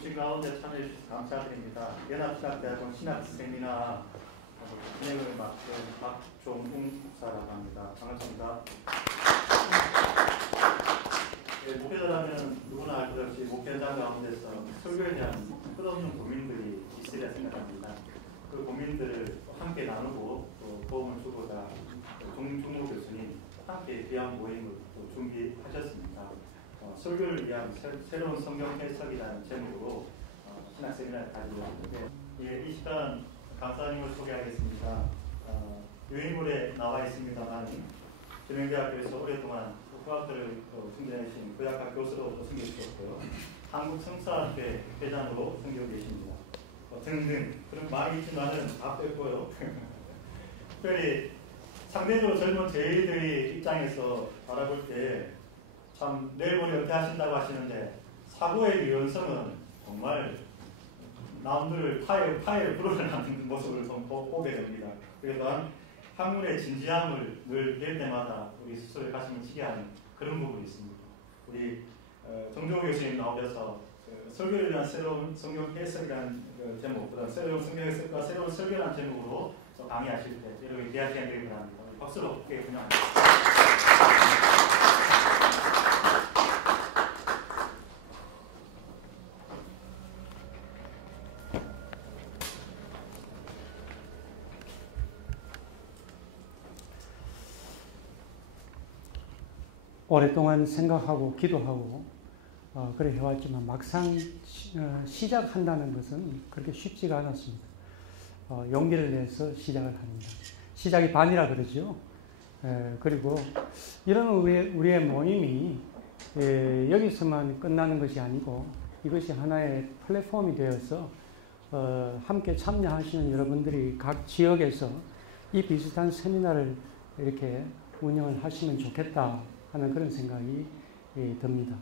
바쁘신 가운데 참여해 주셔서 감사드립니다. 연합신학대학원 신학세미나 진행을 맡은 박종웅 목사라고 합니다. 반갑습니다. 목회자라면 누구나 알 것 없이 목회 현장 가운데서 설교에 대한 끝없는 고민들이 있으리라 생각합니다. 그 고민들을 함께 나누고 또 도움을 주고자 종중호 교수님 함께 귀한 모임을 또 준비하셨습니다. 설교를 위한 새로운 성경 해석이라는 제목으로 신학 세미나를 가지고 있는데, 이 시간 강사님을 소개하겠습니다. 유인물에 나와 있습니다만 전명대학교에서 오랫동안 후학들을 승진하신 구약학 교수로 승계하셨고요. 한국성사학회 회장으로 승계하고 계십니다. 등등 그런 말이 있지만은 다 뺐고요. 특별히 상대적으로 젊은 저희들의 입장에서 바라볼 때 참 내일 모레 은퇴하신다고 하시는데 사고의 유연성은 정말 남들 타에 불어를 하는 모습을 보게 됩니다. 그래서 학문의 진지함을 늘 뵐 때마다 우리 스스로의 가슴을 치게 하는 그런 부분이 있습니다. 우리 정종호 교수님 나오셔서 설교를 위한 새로운 성경 해석이라는 제목보다 새로운 성경 해석과 새로운 설교라는 제목으로 강의하실 때 여러분이 귀한 시간 되길 바랍니다. 박수로 함께 분양합니다. 오랫동안 생각하고 기도하고 그래 해왔지만 막상 시작한다는 것은 그렇게 쉽지가 않았습니다. 용기를 내서 시작을 합니다. 시작이 반이라 그러죠. 그리고 이런 우리의 모임이 여기서만 끝나는 것이 아니고 이것이 하나의 플랫폼이 되어서 함께 참여하시는 여러분들이 각 지역에서 이 비슷한 세미나를 이렇게 운영을 하시면 좋겠다 하는 그런 생각이 듭니다.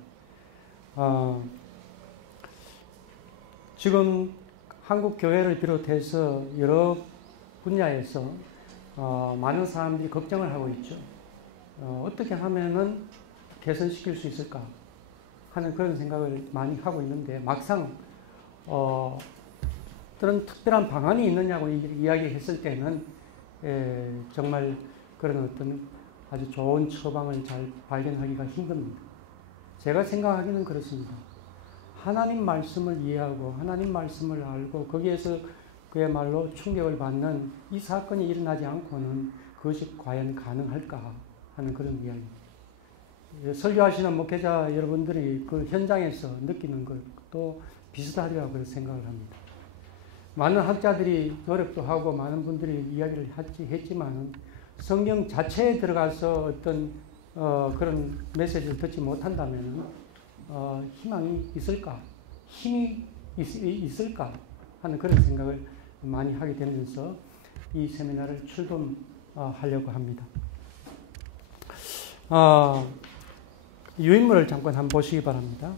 지금 한국 교회를 비롯해서 여러 분야에서 많은 사람들이 걱정을 하고 있죠. 어떻게 하면은 개선시킬 수 있을까 하는 그런 생각을 많이 하고 있는데 막상 그런 특별한 방안이 있느냐고 이야기했을 때는 정말 그런 어떤 아주 좋은 처방을 잘 발견하기가 힘듭니다. 제가 생각하기는 그렇습니다. 하나님 말씀을 이해하고 하나님 말씀을 알고 거기에서 그야말로 충격을 받는 이 사건이 일어나지 않고는 그것이 과연 가능할까 하는 그런 이야기입니다. 설교하시는 목회자 여러분들이 그 현장에서 느끼는 것도 비슷하리라고 생각을 합니다. 많은 학자들이 노력도 하고 많은 분들이 이야기를 했지만은 성경 자체에 들어가서 어떤 그런 메시지를 듣지 못한다면 희망이 있을까? 힘이 있을까? 하는 그런 생각을 많이 하게 되면서 이 세미나를 출범하려고 합니다. 유인물을 잠깐 한번 보시기 바랍니다.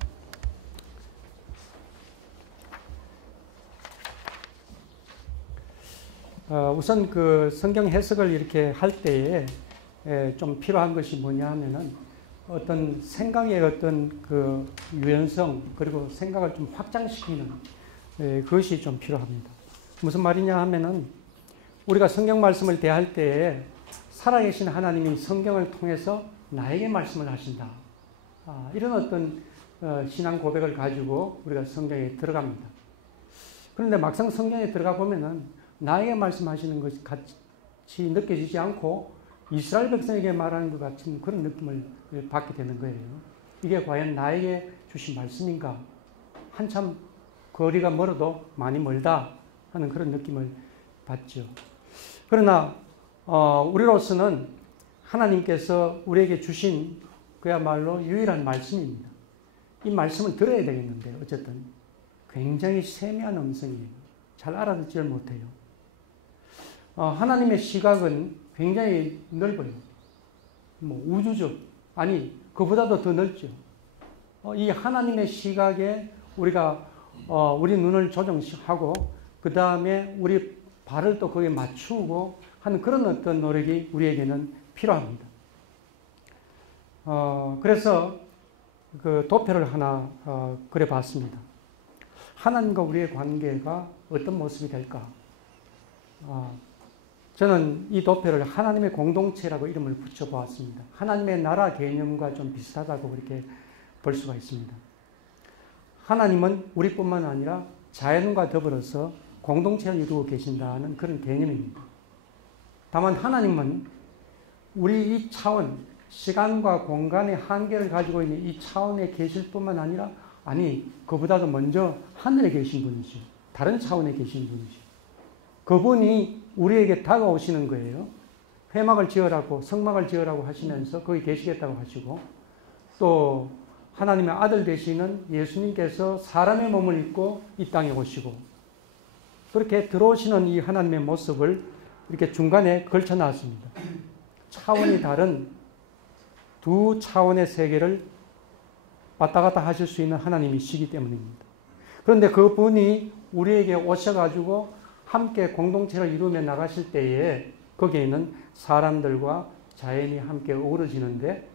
우선 그 성경 해석을 이렇게 할 때에 좀 필요한 것이 뭐냐 하면은 어떤 생각의 어떤 그 유연성 그리고 생각을 좀 확장시키는 그것이 좀 필요합니다. 무슨 말이냐 하면은 우리가 성경 말씀을 대할 때에 살아계신 하나님이 성경을 통해서 나에게 말씀을 하신다. 이런 어떤 신앙 고백을 가지고 우리가 성경에 들어갑니다. 그런데 막상 성경에 들어가 보면은 나에게 말씀하시는 것이 같이 느껴지지 않고 이스라엘 백성에게 말하는 것 같은 그런 느낌을 받게 되는 거예요. 이게 과연 나에게 주신 말씀인가? 한참 거리가 멀어도 많이 멀다 하는 그런 느낌을 받죠. 그러나 우리로서는 하나님께서 우리에게 주신 그야말로 유일한 말씀입니다. 이 말씀을 들어야 되겠는데 어쨌든 굉장히 세미한 음성이에요. 잘 알아듣지를 못해요. 하나님의 시각은 굉장히 넓어요. 우주적, 아니 그보다도 더 넓죠. 이 하나님의 시각에 우리가 우리 눈을 조정하고 그 다음에 우리 발을 또 거기에 맞추고 하는 그런 어떤 노력이 우리에게는 필요합니다. 그래서 그 도표를 하나 그려봤습니다. 하나님과 우리의 관계가 어떤 모습이 될까? 저는 이 도표를 하나님의 공동체라고 이름을 붙여보았습니다. 하나님의 나라 개념과 좀 비슷하다고 그렇게 볼 수가 있습니다. 하나님은 우리뿐만 아니라 자연과 더불어서 공동체를 이루고 계신다는 그런 개념입니다. 다만 하나님은 우리 이 차원, 시간과 공간의 한계를 가지고 있는 이 차원에 계실 뿐만 아니라 그보다도 먼저 하늘에 계신 분이죠. 다른 차원에 계신 분이죠. 그분이 우리에게 다가오시는 거예요. 회막을 지으라고, 성막을 지으라고 하시면서 거기 계시겠다고 하시고, 또 하나님의 아들 되시는 예수님께서 사람의 몸을 입고 이 땅에 오시고, 그렇게 들어오시는 이 하나님의 모습을 이렇게 중간에 걸쳐 놨습니다. 차원이 다른 두 차원의 세계를 왔다 갔다 하실 수 있는 하나님이시기 때문입니다. 그런데 그분이 우리에게 오셔가지고 함께 공동체를 이루며 나가실 때에 거기에는 사람들과 자연이 함께 어우러지는데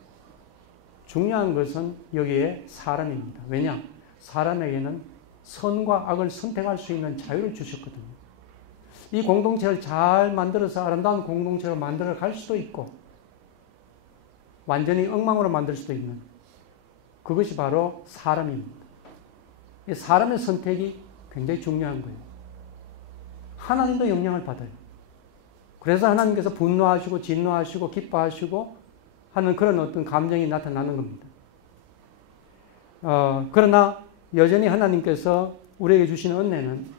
중요한 것은 여기에 사람입니다. 왜냐? 사람에게는 선과 악을 선택할 수 있는 자유를 주셨거든요. 이 공동체를 잘 만들어서 아름다운 공동체로 만들어 갈 수도 있고 완전히 엉망으로 만들 수도 있는 그것이 바로 사람입니다. 이 사람의 선택이 굉장히 중요한 거예요. 하나님도 영향을 받아요. 그래서 하나님께서 분노하시고 진노하시고 기뻐하시고 하는 그런 어떤 감정이 나타나는 겁니다. 그러나 여전히 하나님께서 우리에게 주시는 은혜는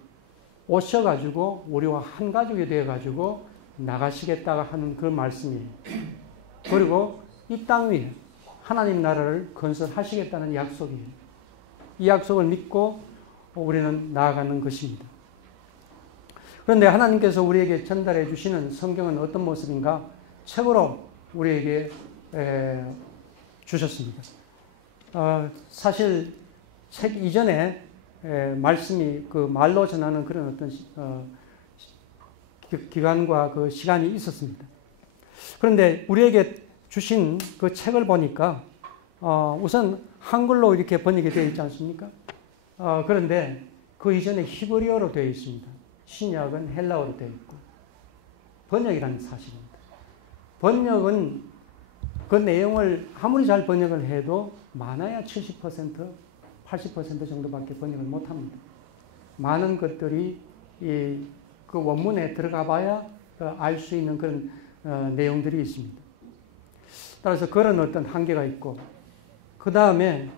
오셔가지고 우리와 한 가족이 되어가지고 나가시겠다가 하는 그 말씀이에요. 그리고 이 땅 위에 하나님 나라를 건설하시겠다는 약속이에요. 이 약속을 믿고 우리는 나아가는 것입니다. 그런데 하나님께서 우리에게 전달해 주시는 성경은 어떤 모습인가? 책으로 우리에게 주셨습니다. 사실 책 이전에 말씀이 그 말로 전하는 그런 어떤 기간과 그 시간이 있었습니다. 그런데 우리에게 주신 그 책을 보니까 우선 한글로 이렇게 번역이 되어 있지 않습니까? 그런데 그 이전에 히브리어로 되어 있습니다. 신약은 헬라어로 되어 있고 번역이라는 사실입니다. 번역은 그 내용을 아무리 잘 번역을 해도 많아야 70%, 80% 정도밖에 번역을 못합니다. 많은 것들이 그 원문에 들어가 봐야 알 수 있는 그런 내용들이 있습니다. 따라서 그런 어떤 한계가 있고, 그 다음에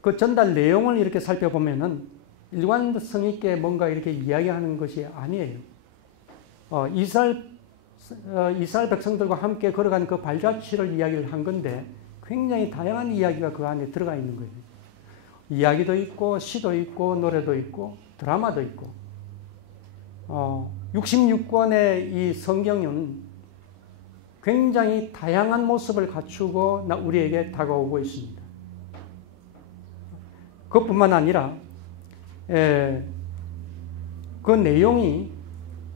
그 전달 내용을 이렇게 살펴보면은 일관성 있게 뭔가 이렇게 이야기하는 것이 아니에요. 이스라엘 백성들과 함께 걸어간 그 발자취를 이야기를 한 건데 굉장히 다양한 이야기가 그 안에 들어가 있는 거예요. 이야기도 있고 시도 있고 노래도 있고 드라마도 있고 66권의 이 성경은 굉장히 다양한 모습을 갖추고 우리에게 다가오고 있습니다. 그것뿐만 아니라 그 내용이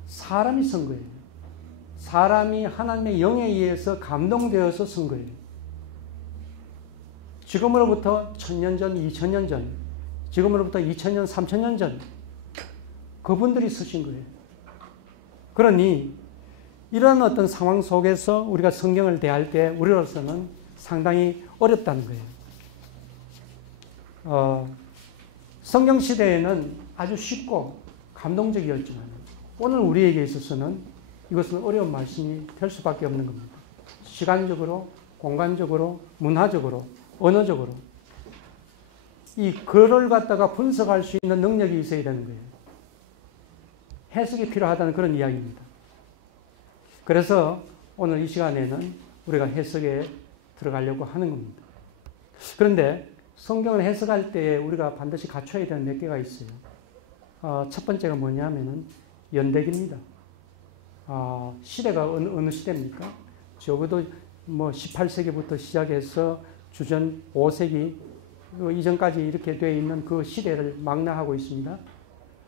사람이 쓴 거예요. 사람이 하나님의 영에 의해서 감동되어서 쓴 거예요. 지금으로부터 1000년 전, 2000년 전, 지금으로부터 2000년, 3000년 전 그분들이 쓰신 거예요. 그러니 이런 어떤 상황 속에서 우리가 성경을 대할 때 우리로서는 상당히 어렵다는 거예요. 성경 시대에는 아주 쉽고 감동적이었지만 오늘 우리에게 있어서는 이것은 어려운 말씀이 될 수밖에 없는 겁니다. 시간적으로, 공간적으로, 문화적으로, 언어적으로 이 글을 갖다가 분석할 수 있는 능력이 있어야 되는 거예요. 해석이 필요하다는 그런 이야기입니다. 그래서 오늘 이 시간에는 우리가 해석에 들어가려고 하는 겁니다. 그런데 성경을 해석할 때 우리가 반드시 갖춰야 되는 몇 개가 있어요. 첫 번째가 뭐냐면은 연대기입니다. 시대가 어느 시대입니까? 적어도 뭐 18세기부터 시작해서 주전 5세기 이전까지 이렇게 되어 있는 그 시대를 망라하고 있습니다.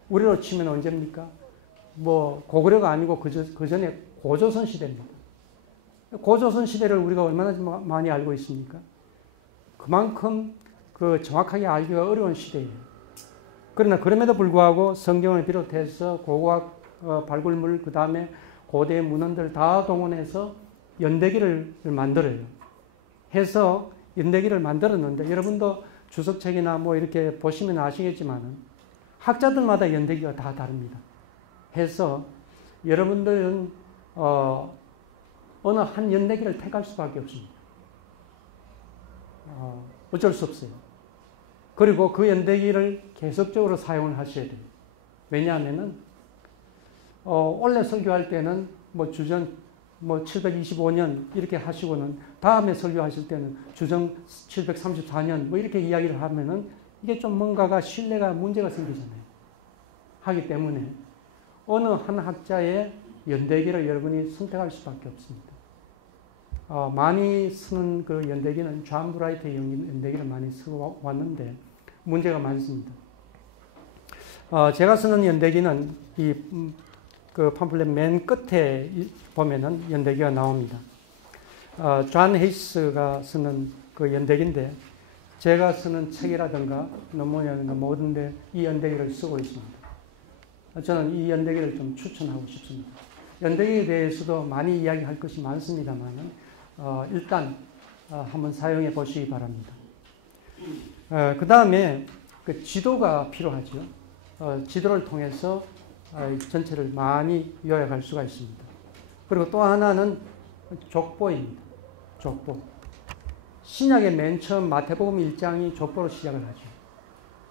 우리로 치면 언제입니까? 뭐 고구려가 아니고 그 전에 고조선 시대입니다. 고조선 시대를 우리가 얼마나 많이 알고 있습니까? 그만큼 그 정확하게 알기가 어려운 시대예요. 그러나 그럼에도 불구하고 성경을 비롯해서 고고학 발굴물 그 다음에 고대 문헌들 다 동원해서 연대기를 만들어요. 해서 연대기를 만들었는데 여러분도 주석책이나 뭐 이렇게 보시면 아시겠지만은 학자들마다 연대기가 다 다릅니다. 해서 여러분들은 어느 한 연대기를 택할 수밖에 없습니다. 어쩔 수 없어요. 그리고 그 연대기를 계속적으로 사용을 하셔야 돼요. 왜냐하면은 원래 설교할 때는 뭐 주전 725년 이렇게 하시고는 다음에 설교하실 때는 주전 734년 뭐 이렇게 이야기를 하면은 이게 좀 뭔가가 신뢰가 문제가 생기잖아요. 하기 때문에 어느 한 학자의 연대기를 여러분이 선택할 수밖에 없습니다. 많이 쓰는 그 연대기는 존 브라이트의 연대기를 많이 쓰고 왔는데 문제가 많습니다. 제가 쓰는 연대기는 그 팜플렛 맨 끝에 보면은 연대기가 나옵니다. 존 헤이스가 쓰는 그 연대기인데 제가 쓰는 책이라든가 논문이라든가 모든 데 이 연대기를 쓰고 있습니다. 저는 이 연대기를 좀 추천하고 싶습니다. 연대기에 대해서도 많이 이야기할 것이 많습니다만 일단 한번 사용해 보시기 바랍니다. 그 다음에 그 지도가 필요하죠. 지도를 통해서 전체를 많이 요약할 수가 있습니다. 그리고 또 하나는 족보입니다. 족보. 신약의 맨 처음 마태복음 1장이 족보로 시작을 하죠.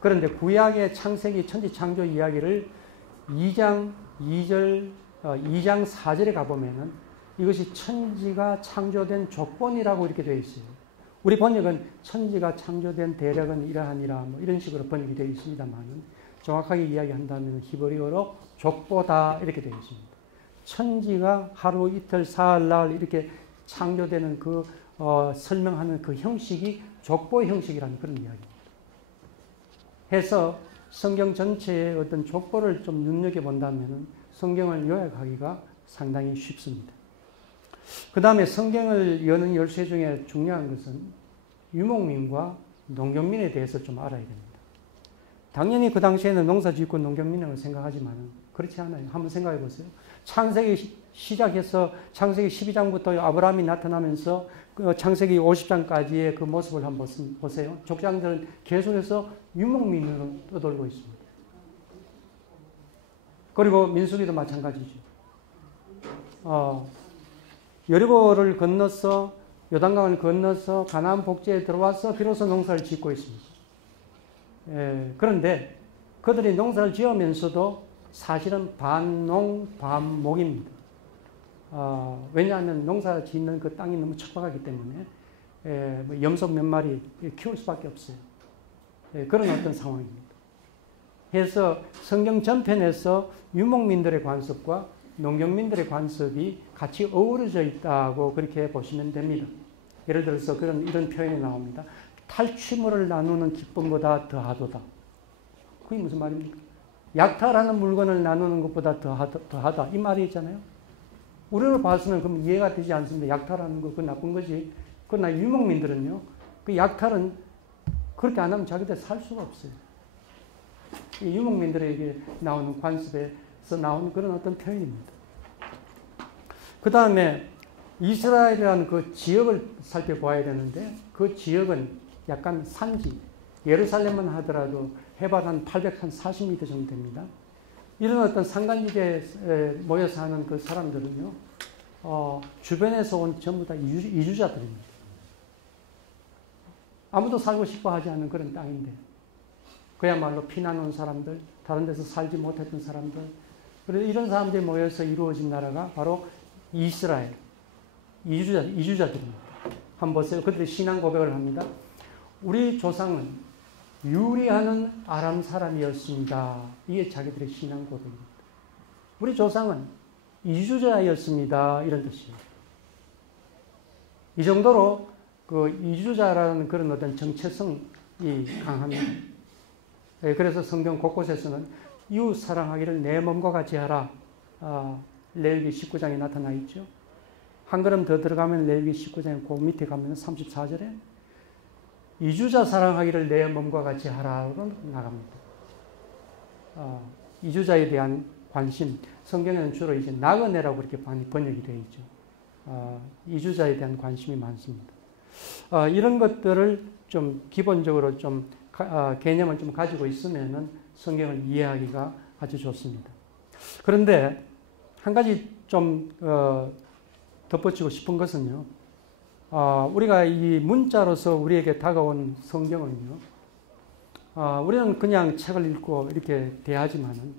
그런데 구약의 창세기 천지 창조 이야기를 2장 2절, 2장 4절에 가보면은 이것이 천지가 창조된 족본이라고 이렇게 되어 있어요. 우리 번역은 천지가 창조된 대략은 이러하니라 뭐 이런 식으로 번역이 되어 있습니다만은 정확하게 이야기한다면 히브리어로 족보다 이렇게 되어 있습니다. 천지가 하루 이틀 사흘 날 이렇게 창조되는 그 설명하는 그 형식이 족보 형식이라는 그런 이야기입니다. 해서 성경 전체의 어떤 족보를 좀 눈여겨본다면 성경을 요약하기가 상당히 쉽습니다. 그 다음에 성경을 여는 열쇠 중에 중요한 것은 유목민과 농경민에 대해서 좀 알아야 됩니다. 당연히 그 당시에는 농사 짓고 농경민이라고 생각하지만 그렇지 않아요. 한번 생각해 보세요. 창세기 시작해서 창세기 12장부터 아브라함이 나타나면서 창세기 50장까지의 그 모습을 한번 보세요. 족장들은 계속해서 유목민으로 떠돌고 있습니다. 그리고 민수기도 마찬가지죠. 여리고를 건너서 요단강을 건너서 가나안 복지에 들어와서 비로소 농사를 짓고 있습니다. 그런데 그들이 농사를 지으면서도 사실은 반농 반목입니다. 왜냐하면 농사 짓는 그 땅이 너무 척박하기 때문에 염소 몇 마리 키울 수밖에 없어요. 그런 어떤 상황입니다. 그래서 성경 전편에서 유목민들의 관습과 농경민들의 관습이 같이 어우러져 있다고 그렇게 보시면 됩니다. 예를 들어서 이런 표현이 나옵니다. 탈취물을 나누는 기쁨보다 더하도다. 그게 무슨 말입니까? 약탈하는 물건을 나누는 것보다 더하다. 이 말이 있잖아요. 우리로 봐서는 그럼 이해가 되지 않습니다. 약탈하는 거, 그건 나쁜 거지. 그러나 유목민들은요, 그 약탈은 그렇게 안 하면 자기들 살 수가 없어요. 이 유목민들에게 나오는 관습에서 나오는 그런 어떤 표현입니다. 그 다음에 이스라엘이라는 그 지역을 살펴봐야 되는데 그 지역은 약간 산지, 예루살렘만 하더라도 해발 한 840m 정도 됩니다. 이런 어떤 산간지대에 모여 사는 그 사람들은요, 주변에서 온 전부 다 이주자들입니다. 아무도 살고 싶어 하지 않는 그런 땅인데, 그야말로 피난 온 사람들, 다른 데서 살지 못했던 사람들, 그래서 이런 사람들이 모여서 이루어진 나라가 바로 이스라엘, 이주자들입니다. 한번 보세요. 그들이 신앙 고백을 합니다. 우리 조상은 유리하는 아람 사람이었습니다. 이게 자기들의 신앙 고백입니다. 우리 조상은 이주자였습니다. 이런 뜻이에요. 이 정도로 그 이주자라는 그런 어떤 정체성이 강합니다. 그래서 성경 곳곳에서는 이웃 사랑하기를 내 몸과 같이 하라. 레위기 19장에 나타나 있죠. 한 걸음 더 들어가면 레위기 19장에 그 밑에 가면 34절에 이주자 사랑하기를 내 몸과 같이 하라고 나갑니다. 이주자에 대한 관심, 성경에는 주로 이제 나그네라고 이렇게 번역이 되어 있죠. 이주자에 대한 관심이 많습니다. 이런 것들을 좀 기본적으로 좀 개념을 좀 가지고 있으면은 성경을 이해하기가 아주 좋습니다. 그런데 한 가지 좀 덧붙이고 싶은 것은요. 우리가 이 문자로서 우리에게 다가온 성경은요. 우리는 그냥 책을 읽고 이렇게 대하지만은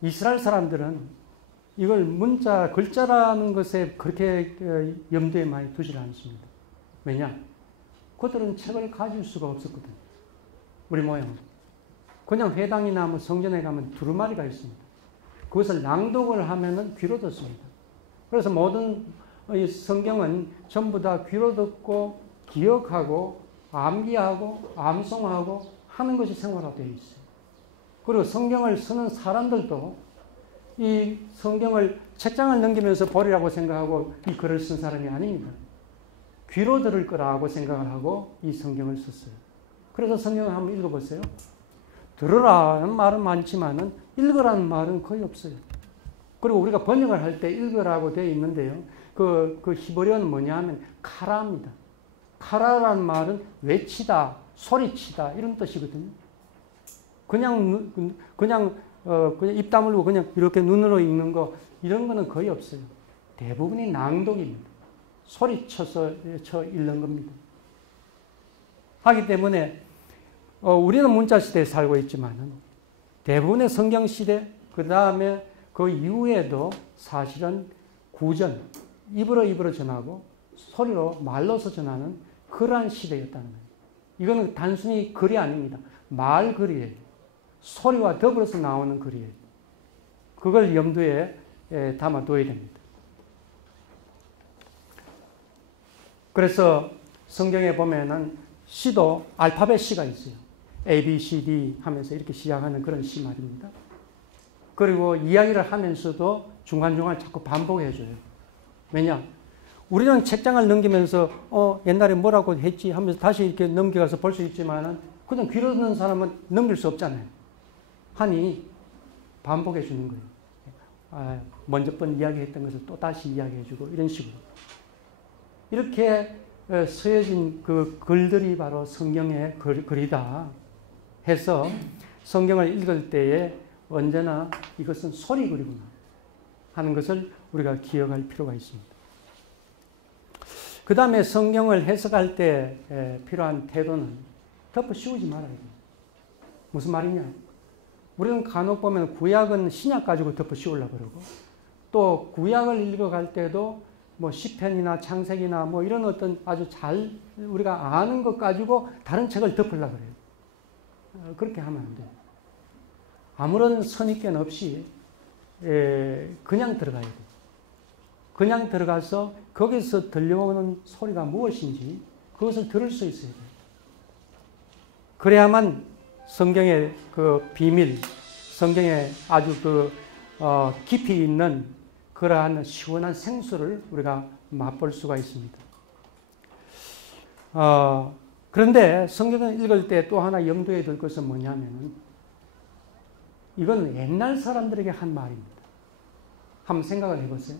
이스라엘 사람들은 이걸 문자 글자라는 것에 그렇게 염두에 많이 두질 않습니다. 왜냐? 그들은 책을 가질 수가 없었거든요. 우리 모양. 그냥 회당이나 뭐 성전에 가면 두루마리가 있습니다. 그것을 낭독을 하면은 귀로 듣습니다. 그래서 모든 이 성경은 전부 다 귀로 듣고 기억하고 암기하고 암송하고 하는 것이 생활화되어 있어요. 그리고 성경을 쓰는 사람들도 이 성경을 책장을 넘기면서 보리라고 생각하고 이 글을 쓴 사람이 아닙니다. 귀로 들을 거라고 생각을 하고 이 성경을 썼어요. 그래서 성경을 한번 읽어보세요. 들으라는 말은 많지만은 읽으라는 말은 거의 없어요. 그리고 우리가 번역을 할 때 읽으라고 되어 있는데요. 그 히브리어는 뭐냐 하면 카라입니다. 카라라는 말은 외치다, 소리치다 이런 뜻이거든요. 그냥 입 다물고 그냥 이렇게 눈으로 읽는 거 이런 거는 거의 없어요. 대부분이 낭독입니다. 소리쳐서 읽는 겁니다. 하기 때문에 우리는 문자 시대에 살고 있지만은 대부분의 성경 시대 그 다음에 그 이후에도 사실은 구전 입으로 전하고 소리로 말로서 전하는 그러한 시대였다는 거예요. 이거는 단순히 글이 아닙니다. 말글이에요. 소리와 더불어서 나오는 글이에요. 그걸 염두에 담아둬야 됩니다. 그래서 성경에 보면은 시도 알파벳 시가 있어요. A, B, C, D 하면서 이렇게 시작하는 그런 시 말입니다. 그리고 이야기를 하면서도 중간중간 자꾸 반복해줘요. 왜냐? 우리는 책장을 넘기면서 옛날에 뭐라고 했지 하면서 다시 이렇게 넘겨가서 볼 수 있지만은 그냥 귀로 듣는 사람은 넘길 수 없잖아요. 하니 반복해 주는 거예요. 먼저 번 이야기했던 것을 또 다시 이야기해주고 이런 식으로. 이렇게 쓰여진 그 글들이 바로 성경의 글이다 해서 성경을 읽을 때에 언제나 이것은 소리글이구나 하는 것을 우리가 기억할 필요가 있습니다. 그 다음에 성경을 해석할 때 필요한 태도는 덮어 씌우지 말아야 돼요. 무슨 말이냐? 우리는 간혹 보면 구약은 신약 가지고 덮어 씌우려고 그러고 또 구약을 읽어갈 때도 뭐 시편이나 창세기나 뭐 이런 어떤 아주 잘 우리가 아는 것 가지고 다른 책을 덮으려고 그래요. 그렇게 하면 안 돼요. 아무런 선입견 없이 그냥 들어가야 돼요. 그냥 들어가서 거기서 들려오는 소리가 무엇인지 그것을 들을 수 있어야 돼요. 그래야만 성경의 그 비밀, 성경에 아주 깊이 있는 그러한 시원한 생수를 우리가 맛볼 수가 있습니다. 그런데 성경을 읽을 때 또 하나 염두에 둘 것은 뭐냐면은 이건 옛날 사람들에게 한 말입니다. 한번 생각을 해보세요.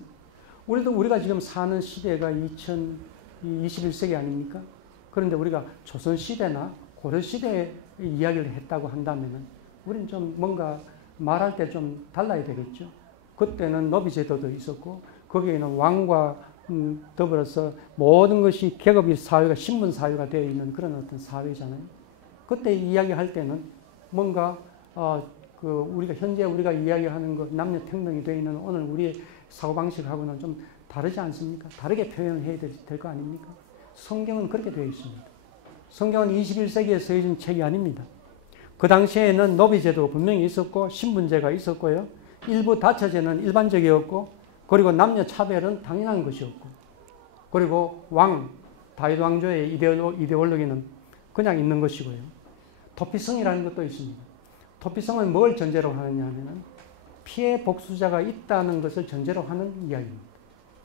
우리가 지금 사는 시대가 2021세기 아닙니까? 그런데 우리가 조선시대나 고려시대에 이야기를 했다고 한다면은 우리는 좀 뭔가 말할 때 좀 달라야 되겠죠. 그때는 노비제도도 있었고 거기에는 왕과 더불어서 모든 것이 계급이 사회가 신분 사회가 되어 있는 그런 어떤 사회잖아요. 그때 이야기할 때는 뭔가 우리가 현재 이야기하는 것 남녀 평등이 되어 있는 오늘 우리의 사고방식하고는 좀 다르지 않습니까? 다르게 표현해야 될 거 아닙니까? 성경은 그렇게 되어 있습니다. 성경은 21세기에 쓰여진 책이 아닙니다. 그 당시에는 노비제도 분명히 있었고 신분제가 있었고요. 일부 다처제는 일반적이었고 그리고 남녀 차별은 당연한 것이었고 그리고 다윗 왕조의 이데올로기는 그냥 있는 것이고요. 도피성이라는 것도 있습니다. 도피성은 뭘 전제로 하느냐 하면 피해 복수자가 있다는 것을 전제로 하는 이야기입니다.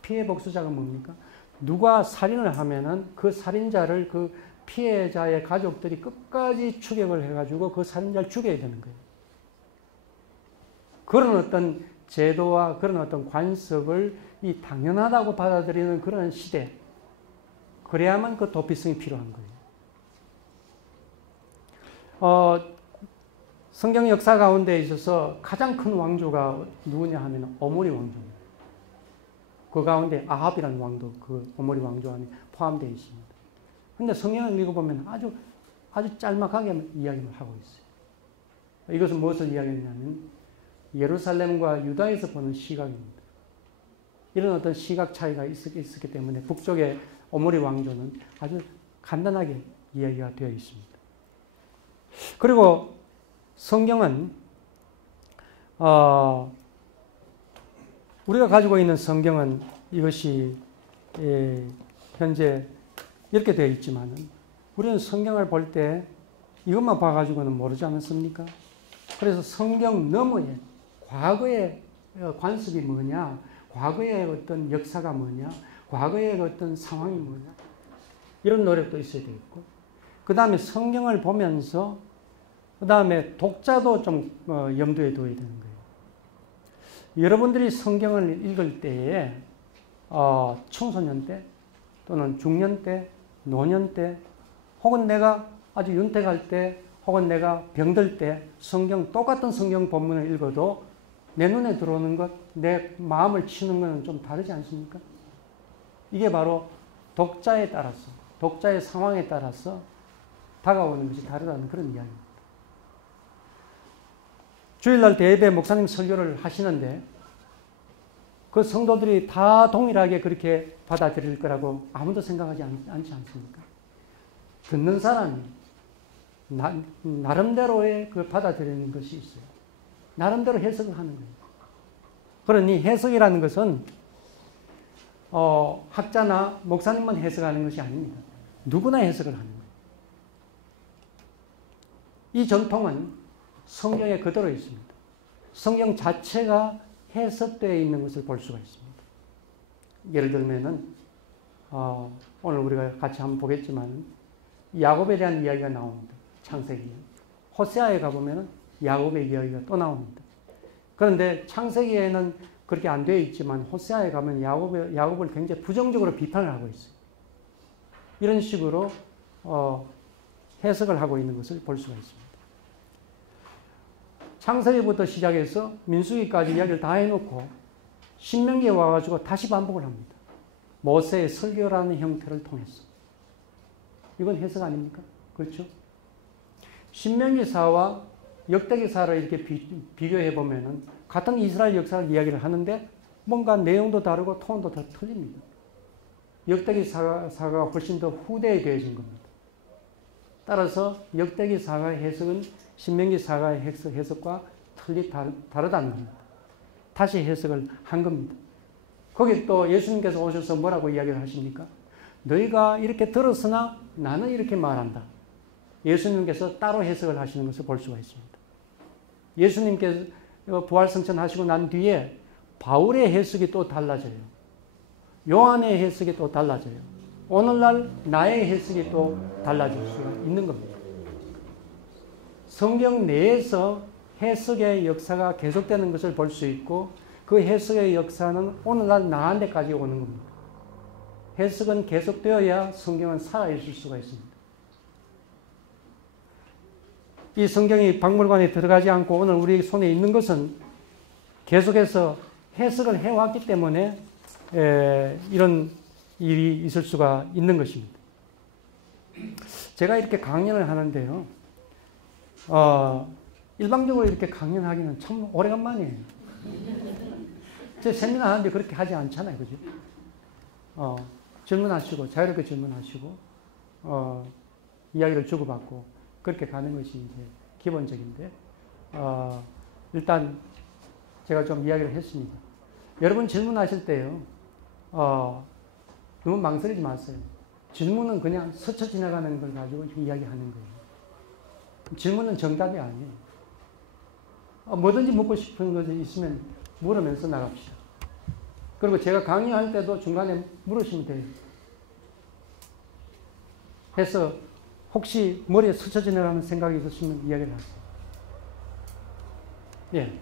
피해 복수자가 뭡니까? 누가 살인을 하면은 그 살인자를 피해자의 가족들이 끝까지 추격을 해가지고 그 살인자를 죽여야 되는 거예요. 그런 어떤 제도와 그런 어떤 관습을 이 당연하다고 받아들이는 그런 시대. 그래야만 그 도피성이 필요한 거예요. 성경 역사 가운데 있어서 가장 큰 왕조가 누구냐 하면 오므리 왕조입니다. 그 가운데 아합이라는 왕도 그 오므리 왕조 안에 포함되어 있습니다. 근데 성경을 읽어보면 아주 짤막하게 이야기를 하고 있어요. 이것은 무엇을 이야기하냐면 예루살렘과 유다에서 보는 시각입니다. 이런 어떤 시각 차이가 있었기 때문에 북쪽의 오므리 왕조는 아주 간단하게 이야기가 되어 있습니다. 그리고 성경은 우리가 가지고 있는 성경은 이것이 현재 이렇게 되어 있지만 우리는 성경을 볼 때 이것만 봐가지고는 모르지 않습니까? 그래서 성경 너머에 과거의 관습이 뭐냐, 과거의 어떤 역사가 뭐냐, 과거의 어떤 상황이 뭐냐 이런 노력도 있어야 되겠고 그 다음에 성경을 보면서 그 다음에 독자도 좀 염두에 둬야 되는 거예요. 여러분들이 성경을 읽을 때에 청소년 때 또는 중년 때, 노년 때 혹은 내가 아주 윤택할 때 혹은 내가 병들 때 똑같은 성경 본문을 읽어도 내 눈에 들어오는 것, 내 마음을 치는 것은 좀 다르지 않습니까? 이게 바로 독자에 따라서, 독자의 상황에 따라서 다가오는 것이 다르다는 그런 이야기입니다. 주일날 대예배 목사님 설교를 하시는데 그 성도들이 다 동일하게 그렇게 받아들일 거라고 아무도 생각하지 않지 않습니까? 듣는 사람이 나름대로의 그 받아들이는 것이 있어요. 나름대로 해석을 하는 거예요. 그러니 해석이라는 것은 학자나 목사님만 해석하는 것이 아닙니다. 누구나 해석을 하는 거예요. 이 전통은 성경에 그대로 있습니다. 성경 자체가 해석되어 있는 것을 볼 수가 있습니다. 예를 들면은 오늘 우리가 같이 한번 보겠지만 야곱에 대한 이야기가 나옵니다. 창세기에. 호세아에 가보면 야곱의 이야기가 또 나옵니다. 그런데 창세기에는 그렇게 안 되어 있지만 호세아에 가면 야곱을 굉장히 부정적으로 비판을 하고 있어요. 이런 식으로 해석을 하고 있는 것을 볼 수가 있습니다. 창세기부터 시작해서 민수기까지 이야기를 다 해놓고 신명기에 와가지고 다시 반복을 합니다. 모세의 설교라는 형태를 통해서. 이건 해석 아닙니까? 그렇죠? 신명기사와 역대기사를 이렇게 비교해 보면은 같은 이스라엘 역사를 이야기를 하는데 뭔가 내용도 다르고 톤도 다 틀립니다. 역대기사가 훨씬 더 후대에 되어진 겁니다. 따라서 역대기사가의 해석은 신명기사가의 해석과 다르다는 겁니다. 다시 해석을 한 겁니다. 거기 또 예수님께서 오셔서 뭐라고 이야기를 하십니까? 너희가 이렇게 들었으나 나는 이렇게 말한다. 예수님께서 따로 해석을 하시는 것을 볼 수가 있습니다. 예수님께서 부활승천하시고 난 뒤에 바울의 해석이 또 달라져요. 요한의 해석이 또 달라져요. 오늘날 나의 해석이 또 달라질 수가 있는 겁니다. 성경 내에서 해석의 역사가 계속되는 것을 볼 수 있고 그 해석의 역사는 오늘날 나한테까지 오는 겁니다. 해석은 계속되어야 성경은 살아있을 수가 있습니다. 이 성경이 박물관에 들어가지 않고 오늘 우리 손에 있는 것은 계속해서 해석을 해왔기 때문에 이런 일이 있을 수가 있는 것입니다. 제가 이렇게 강연을 하는데요. 일방적으로 이렇게 강연하기는 참 오래간만이에요. 제 세미나 하는데 그렇게 하지 않잖아요. 그죠? 질문하시고, 자유롭게 질문하시고, 이야기를 주고받고, 그렇게 가는 것이 이제 기본적인데, 일단 제가 좀 이야기를 했습니다. 여러분 질문하실 때요, 너무 망설이지 마세요. 질문은 그냥 스쳐 지나가는 걸 가지고 이야기하는 거예요. 질문은 정답이 아니에요. 뭐든지 묻고 싶은 것이 있으면 물으면서 나갑시다. 그리고 제가 강의할 때도 중간에 물으시면 돼요. 해서 혹시 머리에 스쳐 지나가는 생각이 있으시면 이야기를 하세요. 예.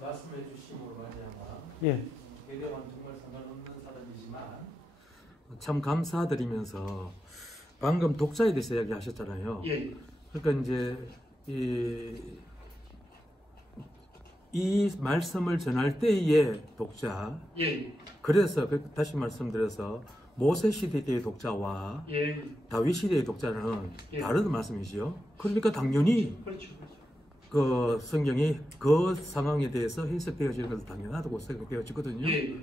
말씀해 주심으로 말미암아 예. 대대원 정말 상관없는 사람이지만 참 감사드리면서 방금 독자에 대해서 이야기하셨잖아요. 예. 그러니까 이제 이 말씀을 전할 때의 독자, 예. 그래서 다시 말씀드려서 모세 시대 때의 독자와 예. 다윗 시대의 독자는 예. 다른 말씀이지요. 그러니까 당연히 그렇죠. 그 성경이 그 상황에 대해서 해석되어지는 것은 당연하다고 생각되어지거든요. 예.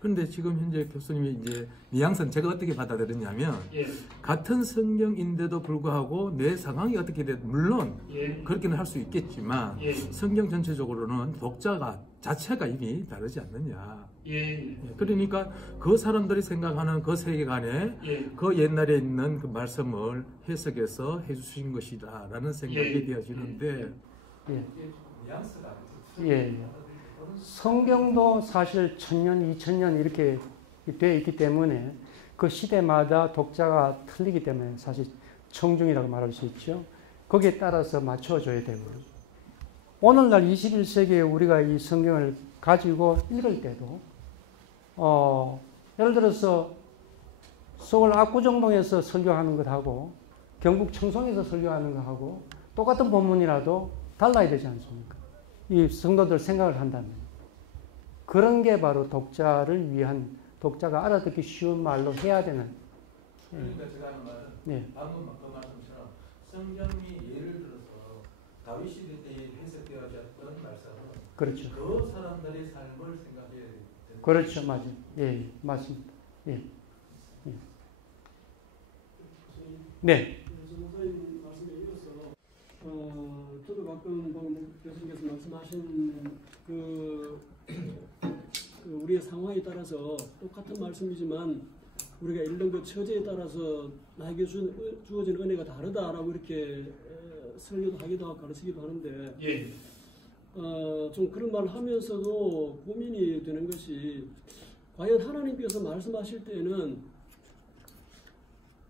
그런데 지금 현재 교수님이 이제 뉘앙스는 제가 어떻게 받아들였냐면 예. 같은 성경인데도 불구하고 내 상황이 어떻게 되든 물론 예. 그렇게는 할 수 있겠지만 예. 성경 전체적으로는 독자가 자체가 이미 다르지 않느냐. 예. 그러니까 그 사람들이 생각하는 그 세계관에 예. 그 옛날에 있는 그 말씀을 해석해서 해주신 것이다라는 생각이 예. 되어지는데 예. 예. 성경도 사실 1000년, 2000년 이렇게 되어 있기 때문에 그 시대마다 독자가 틀리기 때문에 사실 청중이라고 말할 수 있죠. 거기에 따라서 맞춰줘야 되고요. 오늘날 21세기에 우리가 이 성경을 가지고 읽을 때도 예를 들어서 서울 압구정동에서 설교하는 것하고 경북 청송에서 설교하는 것하고 똑같은 본문이라도 달라야 되지 않습니까? 이 성도들 생각을 한다면. 그런 게 바로 독자를 위한, 독자가 알아듣기 쉬운 말로 해야 되는. 그러니까 제가 하는 말은 예. 방금 그 말씀처럼 성경이 예를 들어서 다윗 시대 때 해석되어졌던 말씀은 그렇죠. 그 사람들의 삶을 생각해야 되는 그렇죠. 맞아요. 예, 맞습니다. 예. 예. 네. 목사님 말씀에 이어서 저도 가끔 교수님께서 말씀하신 우리의 상황에 따라서 똑같은 말씀이지만 우리가 읽는 그 처지에 따라서 나에게 주어진 은혜가 다르다라고 이렇게 설교도 하기도 하고 가르치기도 하는데 예. 좀 그런 말을 하면서도 고민이 되는 것이 과연 하나님께서 말씀하실 때에는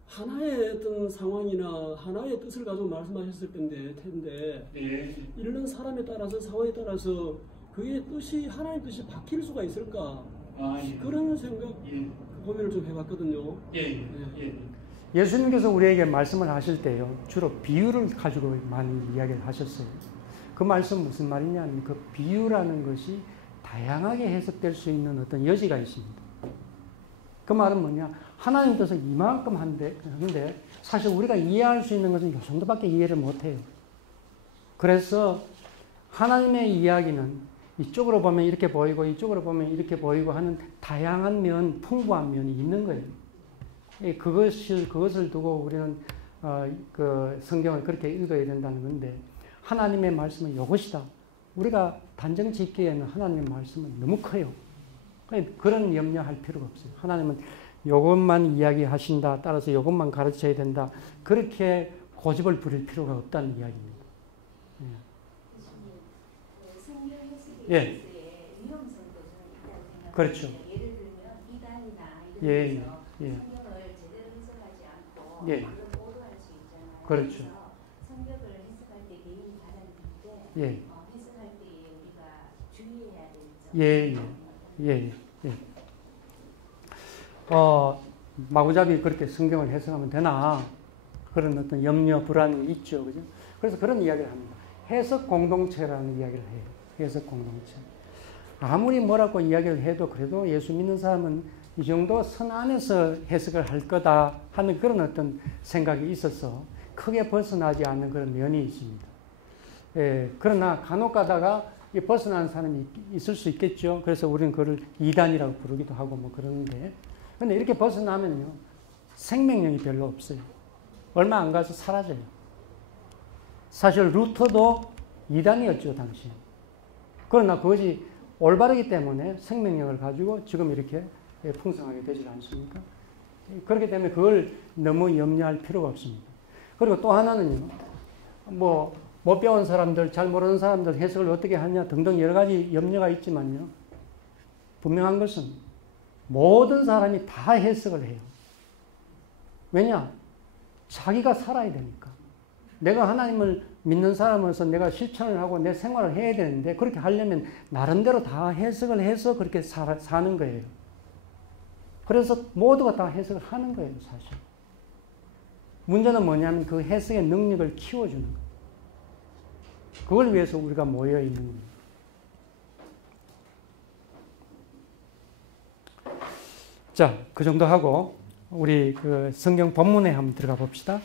하나의 어떤 상황이나 하나의 뜻을 가지고 말씀하셨을 텐데 예. 읽는 사람에 따라서 상황에 따라서 그의 뜻이 하나의 뜻이 바뀔 수가 있을까 예. 그런 생각 예. 고민을 좀 해봤거든요. 예. 예. 예수님께서 우리에게 말씀을 하실 때요, 주로 비유를 가지고 많이 이야기를 하셨어요. 그 말씀 무슨 말이냐면 그 비유라는 것이 다양하게 해석될 수 있는 어떤 여지가 있습니다. 그 말은 뭐냐? 하나님 뜻은 이만큼 한데 사실 우리가 이해할 수 있는 것은 이 정도밖에 이해를 못해요. 그래서 하나님의 이야기는 이쪽으로 보면 이렇게 보이고 이쪽으로 보면 이렇게 보이고 하는 다양한 면, 풍부한 면이 있는 거예요. 그것을 두고 우리는 그 성경을 그렇게 읽어야 된다는 건데 하나님의 말씀은 이것이다. 우리가 단정 짓기에는 하나님의 말씀은 너무 커요. 그런 염려할 필요가 없어요. 하나님은 이것만 이야기하신다. 따라서 이것만 가르쳐야 된다. 그렇게 고집을 부릴 필요가 없다는 이야기입니다. 성경 해석에 예. 위험성도 좀 있다고 생각합니다. 그렇죠. 예를 들면 이단이나 이런 예, 데서 예. 성경을 제대로 해석하지 않고 예. 그걸 오도할 수 있잖아요. 그렇죠. 그래서 성경을 해석할 때 개인이 받았는데 예. 해석할 때 우리가 주의해야 될 점. 예, 예. 마구잡이 그렇게 성경을 해석하면 되나? 그런 어떤 염려, 불안이 있죠. 그죠? 그래서 그런 이야기를 합니다. 해석 공동체라는 이야기를 해요. 해석 공동체. 아무리 뭐라고 이야기를 해도 그래도 예수 믿는 사람은 이 정도 선 안에서 해석을 할 거다 하는 그런 어떤 생각이 있어서 크게 벗어나지 않는 그런 면이 있습니다. 예, 그러나 간혹 가다가 벗어나는 사람이 있을 수 있겠죠. 그래서 우리는 그걸 이단이라고 부르기도 하고 뭐 그러는데 근데 이렇게 벗어나면요 생명력이 별로 없어요. 얼마 안 가서 사라져요. 사실 루터도 이단이었죠 당시. 그러나 그것이 올바르기 때문에 생명력을 가지고 지금 이렇게 풍성하게 되지 않습니까? 그렇기 때문에 그걸 너무 염려할 필요가 없습니다. 그리고 또 하나는요, 못 배운 사람들, 잘 모르는 사람들 해석을 어떻게 하냐 등등 여러 가지 염려가 있지만요, 분명한 것은 모든 사람이 다 해석을 해요. 왜냐? 자기가 살아야 되니까. 내가 하나님을 믿는 사람으로서 내가 실천을 하고 내 생활을 해야 되는데 그렇게 하려면 나름대로 다 해석을 해서 그렇게 사는 거예요. 그래서 모두가 다 해석을 하는 거예요, 사실. 문제는 뭐냐면 그 해석의 능력을 키워주는 거예요. 그걸 위해서 우리가 모여 있는 겁니다. 자, 그 정도 하고 우리 그 성경 본문에 한번 들어가 봅시다.